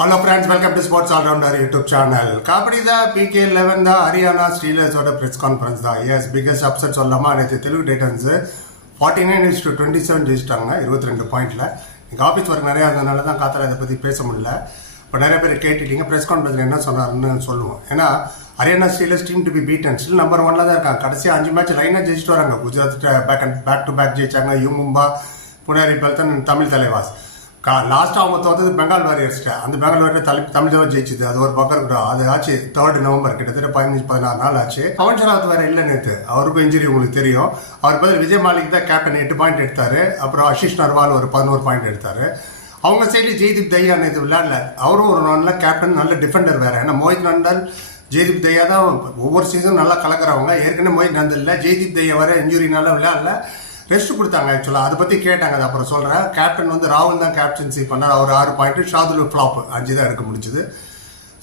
Hello friends welcome to sports allrounder YouTube channel kabaddi தான் PK eleven தான் ஹரியானா ஸ்ரீலர்ஸோட press conference தான் as biggest upset சொல்லாமல் நேற்று Telugu titans forty nine is to twenty seven ஜெயிச்சிட்டாங்க இருபத்தி ரெண்டு பாயிண்ட்ல நீங்கள் ஆஃபீஸ் ஒர்க் நிறையா இருந்ததுனால தான் காத்தால இதை பற்றி பேச முடியல. இப்போ நிறைய பேர் கேட்டுட்டீங்க ப்ரெஸ் கான்ஃபரன்ஸில் என்ன சொன்னார்னு சொல்லுவோம். ஏன்னா Haryana ஸ்ரீலர்ஸ் team to be beaten still number ஒன்ல தான் இருக்காங்க. கடைசி அஞ்சு மேட்ச் லைனாக ஜெயிச்சிட்டு வராங்க. Gujarat back and back to back ஜெயிச்சாங்க. யூ மும்பா புனேரி பெல்தன் தமிழ் தலைவாஸ். கா லாஸ்ட்டாக அவங்க தோத்தது பெங்கால் வாரியர்ஸ்ட்ட அந்த பெங்கால் வாரியர் தலை தமிழ் தான் ஜெயிச்சுது. அது ஒரு பக்கம் இருக்கட்டும். அது ஆச்சு தேர்ட் நவம்பர் கிட்டத்தட்ட பதினஞ்சு பதினாறு நாள் ஆச்சு. பவன் சராத் வேற இல்லை நேற்று அவருக்கும் இன்ஜுரி உங்களுக்கு தெரியும். அவர் பதில் விஜய் மாலிக் தான் கேப்டன் எட்டு பாயிண்ட் எடுத்தாரு. அப்புறம் அஷிஷ் நர்வால் ஒரு பதினோரு பாயிண்ட் எடுத்தாரு. அவங்க சைடில் ஜெய்தீப் தையா நேற்று விளையாடல. அவரும் ஒரு நல்ல கேப்டன் நல்ல டிஃபெண்டர் வேற. ஏன்னா மோஹித் நந்தன் ஜெய்தீப் தையா தான் ஒவ்வொரு சீசன் நல்லா கலக்குறவங்க. ஏற்கனவே மோஹித் நந்தல் இல்லை. ஜெய்தீப் தையா வர இன்ஜுரினால விளையாடல. ரெஸ்ட் கொடுத்தாங்க ஆக்சுவலாக அதை பற்றி கேட்டாங்க அது அப்புறம் சொல்கிறேன் கேப்டன் வந்து ராகுல் தான் கேப்டன்சி பண்ணார். அவர் ஆறு பாயிண்ட்டு ஷாதுல் ஃப்ளாப் அஞ்சு தான் எடுக்க முடிஞ்சுது.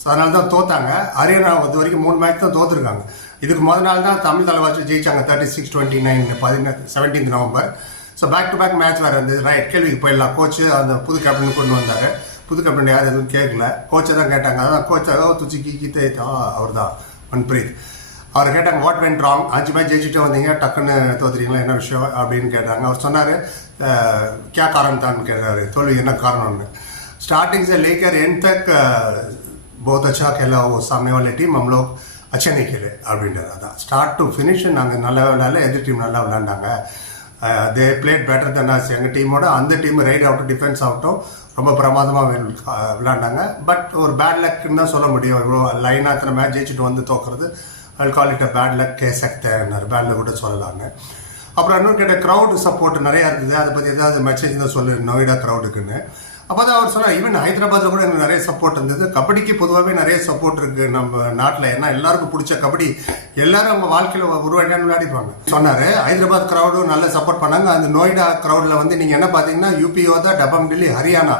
ஸோ அதனால தான் தோத்தாங்க. ஹரியானா இது வரைக்கும் மூணு மேட்ச் தான் தோத்துருக்காங்க. இதுக்கு முதல் நாள் தான் தமிழ் தலைவாச்சு ஜெயிச்சாங்க தேர்ட்டி சிக்ஸ் டுவெண்ட்டி நைன் பதினெட்டு seventeenth November so back to back match வேறு இருந்தது. ரைட் கேள்விக்கு போயிடலாம். கோச்சு அந்த புது கேப்டன் கொண்டு வந்தார். புது கேப்டன் யாரும் எதுவும் கேட்கல கோச்சை தான் கேட்டாங்க. அதான் கோச் அதாவது துச்சி கி கீத்தே அவர் தான் மன்பிரீத். அவர் கேட்டாங்க வாட் வென் ராங் அஞ்சு மேட்ச் ஜெயிச்சுட்டு வந்தீங்க டக்குன்னு தோத்துறீங்களா என்ன விஷயம்? அப்படின்னு கேட்டாங்க. அவர் சொன்னார் கே காரணம் தான் கேட்டார். தோல்வி என்ன காரணம்னு. स्टार्टिंग से लेकर एंड तक बहुत अच्छा खेला वो सामने वाले टीम हम लोग अच्छे அப்படின்றது தான் ஸ்டார்ட் டு ஃபினிஷ் நாங்கள் நல்லா விளையாடல எதிர் டீம் நல்லா விளையாண்டாங்க. They played better then as எங்கள் டீமோட அந்த டீம் ரைட் ஆகட்டும் டிஃபென்ஸ் ஆகட்டும் ரொம்ப பிரமாதமாக விளையாண்டாங்க. பட் ஒரு பேட் லக்குன்னு தான் சொல்ல முடியும். இவ்வளோ லைனாக இத்தனை மேட்ச் ஜெயிச்சுட்டு வந்து தோக்குறது. I'll call it bad luck case சக்தேன்னாரு பேட் கூட சொல்லலாங்க. அப்புறம் இன்னும் கேட்ட க்ரௌட் சப்போர்ட் நிறையா இருந்தது அதை பற்றி ஏதாவது மெசேஜ் தான் சொல்லு நோய்டா க்ரௌடுக்குன்னு அப்போ தான் அவர் சொன்னார் ஈவன் ஹைதராபாத்தில் கூட எனக்கு நிறைய சப்போர்ட் இருந்தது. கபடிக்கு பொதுவாகவே நிறைய சப்போர்ட் இருக்குது நம்ம நாட்டில் ஏன்னா எல்லாருக்கும் பிடிச்ச கபடி. எல்லாரும் அவங்க வாழ்க்கையில் உருவாடி விளையாடிப்பாங்க? சொன்னார் ஹைதராபாத் க்ரௌடும் நல்லா சப்போர்ட் பண்ணாங்க. அந்த நோய்டா க்ரௌடில் வந்து நீங்கள் என்ன பார்த்தீங்கன்னா யூபிஓ தான் டபம் டெல்லி ஹரியானா.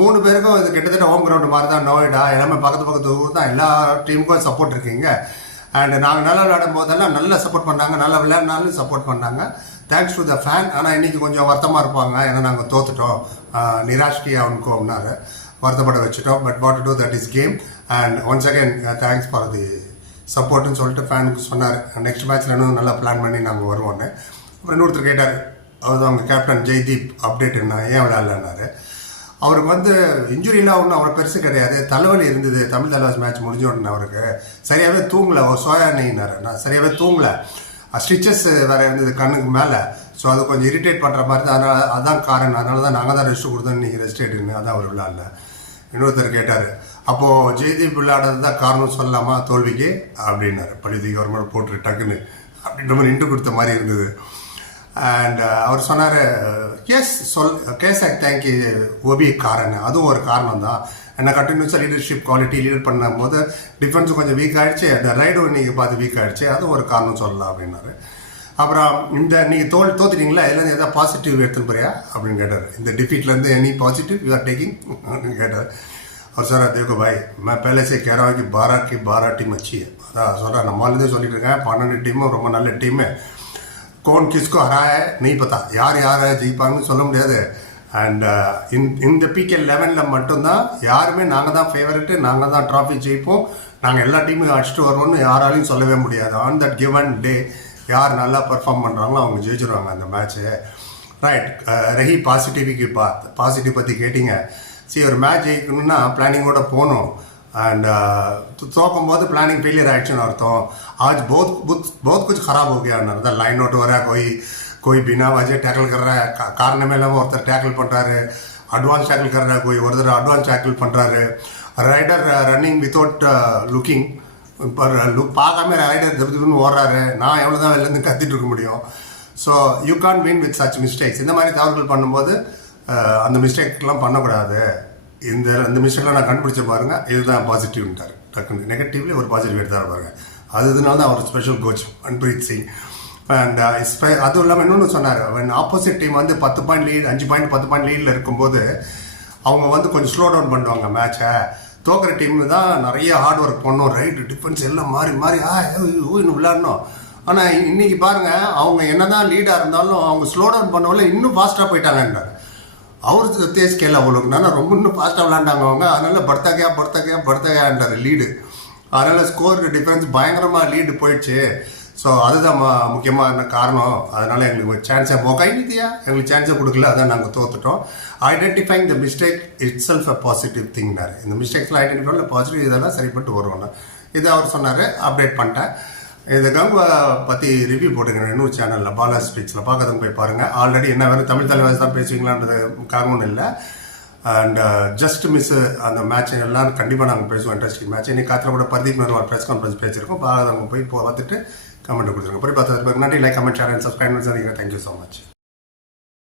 மூணு பேருக்கும் இது கிட்டத்தட்ட ஹோம் கிரவுண்ட் மாதிரி தான் நோய்டா எல்லாமே பக்கத்து பக்கத்து ஊர் தான். எல்லா டீமுக்கும் சப்போர்ட் இருக்கீங்க. அண்ட் நாங்கள் நல்லா விளையாடும் போதெல்லாம் நல்லா சப்போர்ட் பண்ணாங்க. நல்லா விளையாடினாலும் சப்போர்ட் பண்ணாங்க. தேங்க்ஸ் டு த ஃபேன் ஆனால் இன்னைக்கு கொஞ்சம் வருத்தமாக இருப்பாங்க. ஏன்னா நாங்கள் தோத்துட்டோம். நிராஷ்கி அவனுக்கும்னாரு வருத்தப்பட வச்சுட்டோம். But what to that is game and once again thanks for the சப்போர்ட்டுன்னு சொல்லிட்டு ஃபேனுக்கு சொன்னார். நெக்ஸ்ட் மேட்ச்ல இன்னும் நல்லா பிளான் பண்ணி நாங்கள் வருவோன்னு அப்புறம் இன்னொருத்தர் கேட்டார். அவர் அவங்க கேப்டன் ஜெய்தீப் அப்டேட் என்ன? ஏன் விளையாடலன்னாரு? அவருக்கு வந்து இன்ஜுரிலாம் ஒன்றும் அவர் பெருசு கிடையாது. தலைவலி இருந்தது. தமிழ் தலைவாஸ் மேட்ச் முடிஞ்ச உடனே அவருக்கு. சரியாகவே தூங்கலை. ஒரு சோயா நெய்னார் நான் சரியாகவே தூங்கலை. ஸ்டிச்சஸ் வேறு இருந்தது கண்ணுக்கு மேலே. ஸோ அது கொஞ்சம் இரிட்டேட் பண்ணுற மாதிரி தான் அதனால் அதான் காரணம். அதனால தான் நாங்கள் தான் ரெஸ்ட் கொடுத்தோம் நீங்கள் ரெஸ்ட் எடுக்கணும் அதான் அவர் விளையாடல இன்னொருத்தர் கேட்டார். அப்போது ஜெய்தீப் விளையாடுறது தான் காரணம் சொல்லலாமா தோல்விக்கு? அப்படின்னாரு. பழுதி கவர்மெண்ட் போட்டு டக்குன்னு. அப்படின்ற மாதிரி இண்டு கொடுத்த மாதிரி இருந்தது. அண்ட் அவர் சொன்னார் எஸ் சொல் கேஸ் ஐ தேங்க் ஓபி காரணம். அதுவும் ஒரு காரணம் தான் ஏன்னா கண்டினியூஸாக லீடர்ஷிப் குவாலிட்டி லீடர் பண்ணும் போது டிஃபென்ஸும் கொஞ்சம் வீக் ஆகிடுச்சு அந்த ரைடும் இன்னைக்கு பார்த்து வீக் ஆகிடுச்சு அது ஒரு காரணம் சொல்லலாம் அப்படின்னாரு. அப்புறம் இந்த நீங்கள் தோல் தோத்துட்டீங்களா? இதுலேருந்து எதாவது பாசிட்டிவ் எடுத்துன்னு போறியா? அப்படின்னு கேட்டார். இந்த டிஃபீட்லேருந்து any positive you are taking அப்படின்னு கேட்டார். அவர் சார் தேவகோ பாய் மே பேலஸே கேரவாக்கி பாராட்டி பாரா டீம் வச்சு அதான் சொல்கிறேன் நம்மளதே சொல்லிட்டு இருக்கேன் பன்னெண்டு டீமும் ரொம்ப நல்ல டீமு कौन किसको हरा है नहीं पता யார் யாரை ஜெயிப்பாங்கன்னு சொல்ல முடியாது அண்ட் இந்த பிகே லெவனில் மட்டும்தான் யாருமே நாங்கள் தான் ஃபேவரெட்டு நாங்கள் தான் ட்ராஃபி ஜெயிப்போம் நாங்கள் எல்லா டீமும் அடிச்சுட்டு வருவோம்னு யாராலையும் சொல்லவே முடியாது ஆன் தட் கிவன் டே யார் நல்லா பெர்ஃபார்ம் பண்ணுறாங்களோ அவங்க ஜெயிச்சிருவாங்க அந்த மேட்ச்சு ரைட் ரஹி பாசிட்டிவிக்கு பாத் பாசிட்டிவ் பற்றி கேட்டிங்க சரி ஒரு மேட்ச் ஜெயிக்கணும்னா பிளானிங்கோட போகணும் एंड सौ कम प्लानिंग फेलियर एक्शन अर्थम आज बहुत बहुत कुछ खराब हो गया अंदर लाइन आउट हो रहा है कोई कोई बिना वजह காரணமே இல்லாமல் ஒருத்தர் டேக்கிள் பண்ணுறாரு அட்வான்ஸ் டேக்கிள் கர்றா கோய் ஒருத்தர் அட்வான்ஸ் டேக்கிள் பண்ணுறாரு ரைடர் ரன்னிங் வித்தவுட் லுக்கிங் இப்போ லுக் பார்க்காம ரைடர் திருப்பின்னு ஓடுறாரு. நான் எவ்வளோ தான் வெளிலேருந்து கத்திட்டு இருக்க முடியும். So you can't win with such mistakes இந்த மாதிரி தவறுகள் பண்ணும்போது அந்த மிஸ்டேக்லாம் பண்ணக்கூடாது. இந்த இந்த மிஷினில் நான் கண்டுபிடிச்ச பாருங்க. இதுதான் பாசிட்டிவ்ன்ட்டார் டக்குன்னு நெகட்டிவ்ல ஒரு பாசிட்டிவ் எடுத்தார் பாருங்க. அது இதனால தான் அவர் special coach Manpreet Singh and அதுவும் இல்லாமல் இன்னொன்று சொன்னார். ஆப்போசிட் டீம் வந்து பத்து பாயிண்ட் லீட் அஞ்சு பாயிண்ட் பத்து பாயிண்ட் லீடில் இருக்கும்போது அவங்க வந்து கொஞ்சம் ஸ்லோ டவுன் பண்ணுவாங்க மேட்சை தோக்கிற டீம் தான் நிறைய ஹார்ட் ஒர்க் பண்ணோம். ரைட் டிஃபென்ஸ் எல்லாம் மாறி மாறி ஆ இன்னும் விளையாடணும். ஆனால் இன்னைக்கு பாருங்க அவங்க என்னதான் லீடாக இருந்தாலும் அவங்க ஸ்லோ டவுன் பண்ணவங்கள இன்னும் ஃபாஸ்ட்டாக போயிட்டாங்கன்றார் அவர் தேஸ் கேள்வி அவ்வளோக்குனா ரொம்ப இன்னும் ஃபாஸ்ட்டாக விளாண்டாங்க அவங்க. அதனால் பர்த்தகையா பர்த்தகையா பர்த்தகையான்றார் லீடு அதனால் ஸ்கோர் டிஃப்ரென்ஸ் பயங்கரமாக லீடு போயிடுச்சு. ஸோ அதுதான் முக்கியமான காரணம். அதனால் எங்களுக்கு சான்ஸை மொகை எங்களுக்கு சான்ஸை கொடுக்கல. அதான் நாங்கள் தோத்துட்டோம். Identifying the mistake itself a positive திங்னார் இந்த மிஸ்டேக்ஸ்லாம் ஐடென்டிஃபை பாசிட்டிவ் இதெல்லாம் சரிப்பட்டு வருவோம் இது அவர் சொன்னார். அப்டேட் பண்ணிட்டேன். இந்த கங்குவா பற்றி ரிவ்யூ போட்டுக்கிறேன் இன்னொரு சேனலில் பாலா ஸ்பீக்ஸில் பார்க்கறதுங்க போய் பாருங்கள் ஆல்ரெடி என்ன வேணும்? தமிழ் தலைவர் தான் பேசுவீங்களான்றது காரணம் இல்லை. அண்ட் ஜஸ்ட் மிஸ் அந்த மேட்ச் எல்லாம் கண்டிப்பாக நாங்கள் பேசுவோம். இன்ட்ரெஸ்டிங் மேட்ச் இன்னைக்கு காத்திர கூட பர்தீப் நர்வால் ப்ரெஸ் கான்ஃபரன்ஸ் பேசியிருக்கோம். பார்க்காதவங்க போய் பார்த்துட்டு கமெண்ட் கொடுத்துருங்க. போய் பார்த்து நன்றி. லைக் கமெண்ட் சேனல் சப்ஸ்கிரைப் பண்ணி தேங்க்யூ ஸோ மச்